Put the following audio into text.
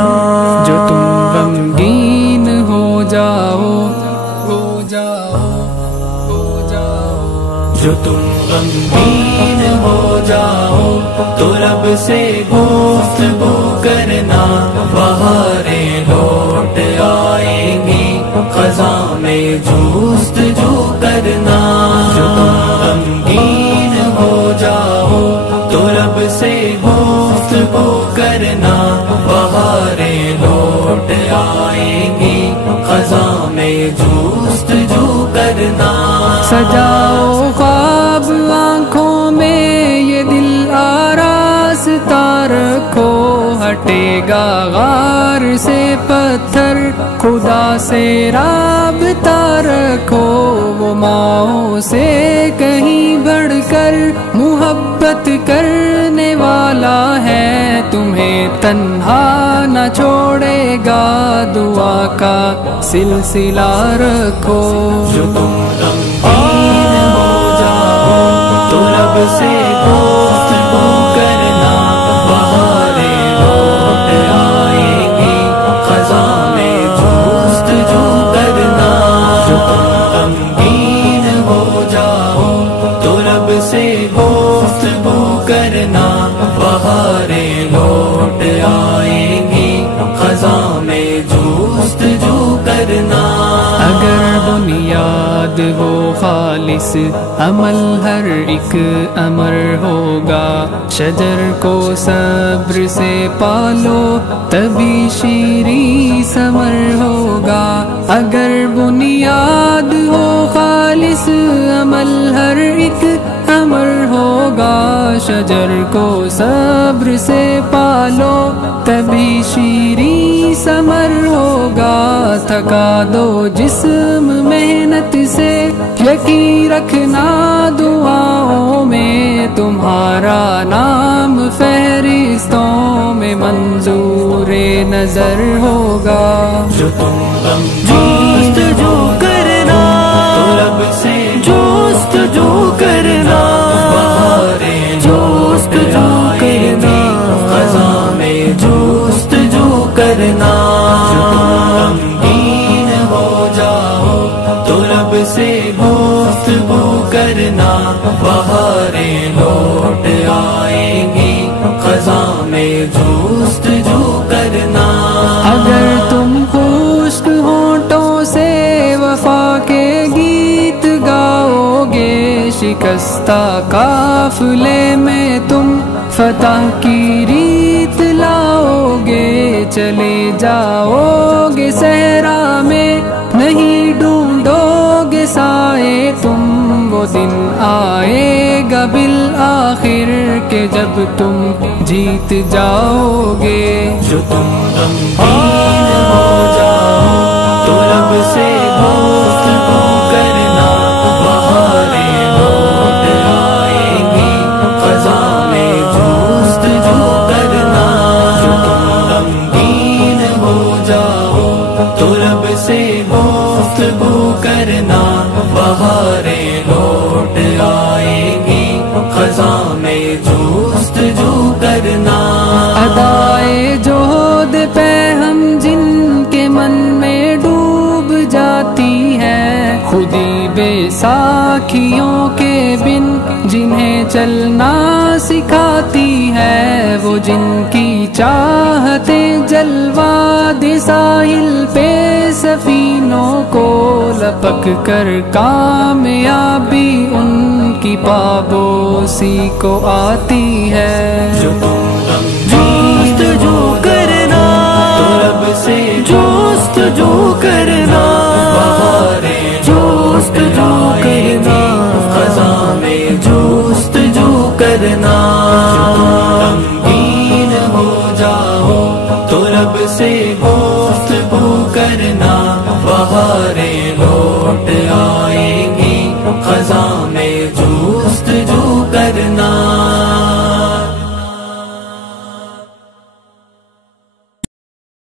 کرنا، جو تم غمگین ہو جاؤ، جو تم غمگین ہو جاؤ تو رب سے گفتگو کرنا، بہاریں لوٹ آئیں گی خزاں میں جستجو کرنا، جو تم غمگین ہو جاؤ تو رب سے گفتگو کرنا، بہاریں لوٹ آئیں گی خزاں میں جستجو کرنا، سجاؤ خواب آنکھوں میں یہ دل آراستہ رکھو، ہٹے گا غار سے پتھر خدا سے رابطہ رکھو، وہ ماؤں سے کہیں بڑھ کر محبت کرنے والا ہے، تمہیں تنہا نہ چھوڑے گا، دعا کا سلسلہ رکھو، جو تم غمگین ہو جاؤ تو رب سے گفتگو کرنا، بہاریں لوٹ آئیں گی خزاں میں جستجو کرنا، جو تم غمگین ہو جاؤ تو رب سے گفتگو کرنا، بہاریں لوٹ آئیں گی خزاں میں جستجو کرنا، اگر بنیاد ہو خالص عمل ہر ایک امر ہوگا، شجر کو صبر سے پالو تبھی شیریں ثمر ہوگا، اگر بنیاد ہو خالص عمل ہر ایک امر ہوگا، شجر کو صبر سے پالو تبھی شیریں ثمر ہوگا، تھکا دو جسم محنت سے یقین رکھنا، دعاؤں میں تمہارا نام فہرستوں میں منظور نظر ہوگا، جو تم جستجو کرنا تو رب سے جستجو کرنا، بہاریں جستجو کرنا، خزاں میں جستجو کرنا، جو تم غمگین ہو جاؤ تو رب سے گفتگو کرنا، بہاریں لوٹ آئیں گی خزاں میں جستجو کرنا، اگر تم خشک ہونٹوں سے وفا کے گیت گاؤ گے، شکستہ قافلے میں تم فتح کی ریت لاؤ گے، چلے جاؤ گے صحرا میں نہیں ڈھونڈو گے سائے تم، وہ دن آئے گا بالآخر کہ جب تم جیت جاؤ گے، جو تم غمگین ہو جاؤ تو رب سے گفتگو کرنا، بہاریں لوٹ آئیں گی خزاں میں جستجو کرنا، جو تم غمگین ہو جاؤ تو رب سے گفتگو کرنا، بہاریں لوٹ آئیں گی خزاں میں جستجو کرنا، ادائے جوہد پہ ہم جن کے من میں ڈوب جاتی ہے، خودی بے ساکھیوں کے بن جنہیں چلنا سکھاتی ہے، وہ جن کی چاہتیں جلوہ دے ساحل پہ سفینوں کو لپک کر کامیابی ان کی پابوسی کو آتی ہے، جو تم جستجو کرنا تو رب سے جستجو کرنا، بہاریں جستجو کرنا، خزاں میں جستجو کرنا، جو تم غمگین ہو جاؤ تو رب سے گفتگو کرنا، بہاریں لوٹ آئیں گی خزاں میں